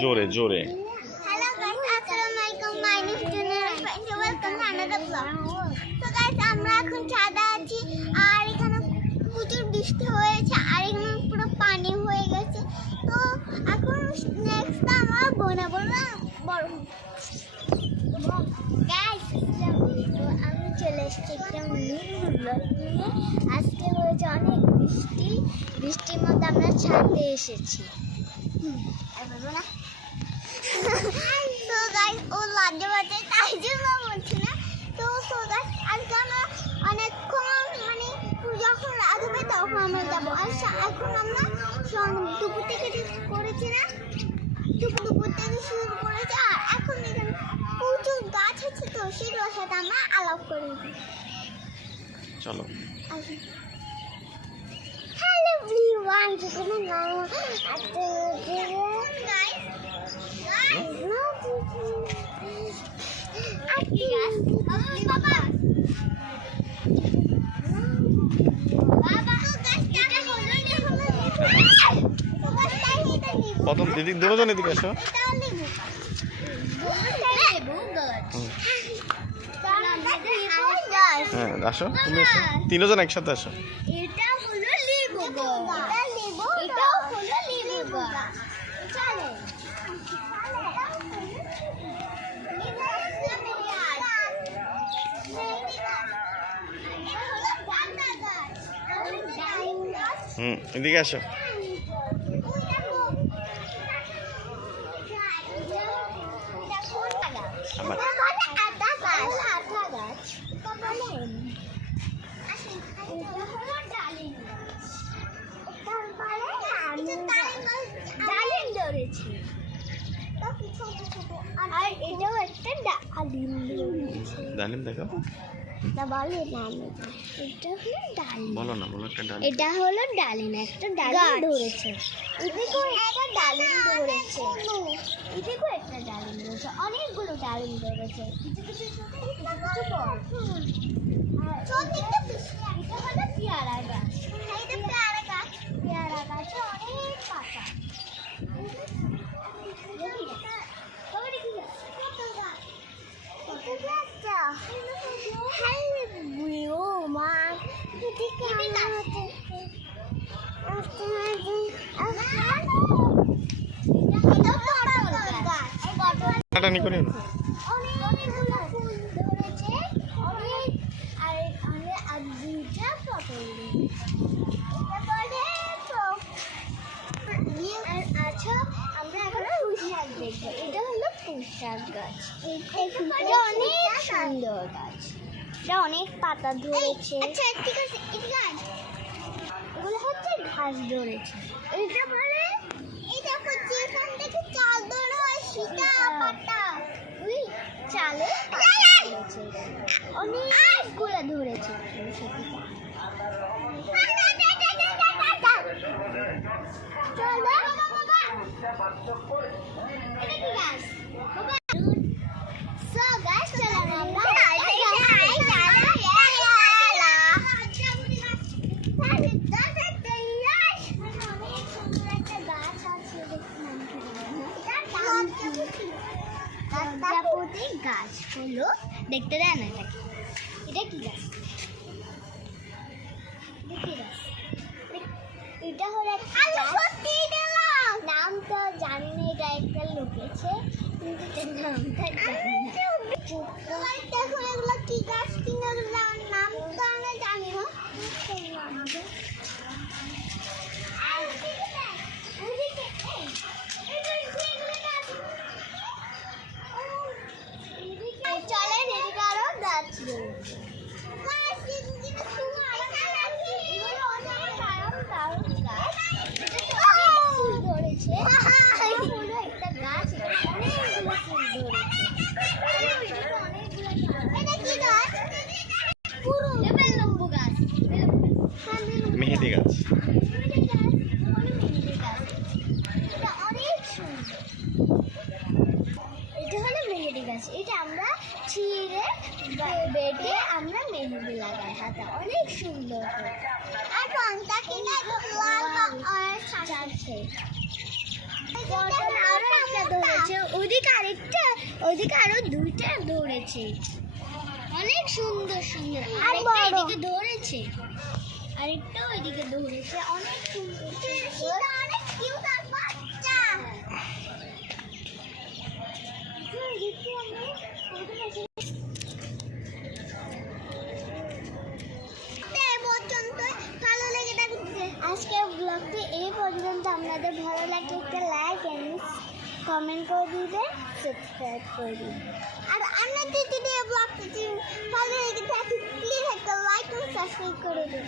জোরে জোরে। Hello guys, আসসালামু আলাইকুম। My name is junior friends, welcome to another blog. তো গাইস, আমরা এখন ছাদে আছি আর এখানে প্রচুর বৃষ্টি হয়েছে আর এখানে পুরো পানি হয়ে গেছে। তো এখন নেক্সট আমরা বানাবো না বড় গাইস। আমি চলে এসেছি একটা ব্লগ নিয়ে। আজকে হয়েছে অনেক বৃষ্টি, বৃষ্টির মধ্যে আমরা ছাদে এসেছি। না তো গাইস, ও লাড্ডু বাজে তাই জন্য বলছি না। তো গাইস, আজকে আমরা অনেকক্ষণ যখন রাত হবে তখন আমরা যাবো। আর এখন আমরা দুপুর থেকে করেছি না, দুপুর থেকে শুরু করেছি। আর এখন এখানে প্রচুর গাছ আছে, তো সেগুলোর সাথে আমরা আলাপ করে দিই। চলো। হ্যালো এভরিওয়ান, যেখানে নাম প্রথম দিদি দুজন এদিকে আসো। হ্যাঁ আসো, তুমি আসো, তিনজন একসাথে আসো। এটা হলো লেবু গাছ, এটা হলো লেবু গাছ। চলে এদিকে আসো। ডালিম দেখো। বলো না, বলো একটা ডালিম। এটা হলো ডালিম, একটা ডালিম ধরেছে। এদিকেও একটা ডালিম ধরেছে, এদিকেও একটা ডালিম ধরেছে, অনেকগুলো ডালিম ধরেছে। এটা হলো পেয়ারা গাছ, পেয়ারা গাছ, পেয়ারা গাছে অনেক পাতা। টানি করে না। আমরা এখন পুঁইশাক দেখবো। এটা হলো পুঁইশাক গাছ, এটা অনেক সুন্দর গাছ, এটা অনেক পাতা ধরেছে। ঠিক আছে, এগুলো হচ্ছে ঘাস ধরেছে। এটা বলে এই দেখো, যেখান থেকে চাল ধরে হয় সেটা পাতা, ওই চালে ধরেছে, অনেকগুলো ধরেছে। গাছ হলো, দেখতে দেয় না এটাকে, এটা কি গাছ? এটা হলো নাম তো জানি না, এটা একটা লুকেছে কিন্তু নামটা জানি না। দেখো এগুলো কি গাছ, নাম তো আমরা জানি না। চলেন, এদিকে আরো গাছ রয়েছে। মেহেদি গাছ। এটা হলো মেহেদি গাছ, এটা আমরা ছিঁড়ে বেটে আমরা মেহেদি লাগাই হাতে, অনেক সুন্দর। আর রংটা কি লাল রং আর সাদা। ধরেছে, ওদিকে আরেকটা, ওদিকে আরো দুইটা ধরেছে, অনেক সুন্দর সুন্দর। আরেকটা এদিকে ধরেছে, আরেকটা ওইদিকে ধরেছে, অনেক সুন্দর সুন্দর, অনেক কিউট আর বাচ্চা। আজকের ব্লগটি এই পর্যন্ত। আপনাদের ভালো লাগলে একটা লাইক এন্ড কমেন্ট করে দিবেন, সাবস্ক্রাইব করে দিবেন। আর আপনাদের যদি এই ব্লগটি ভালো লেগে থাকে প্লিজ একটা লাইক ও সাবস্ক্রাইব করে দিন।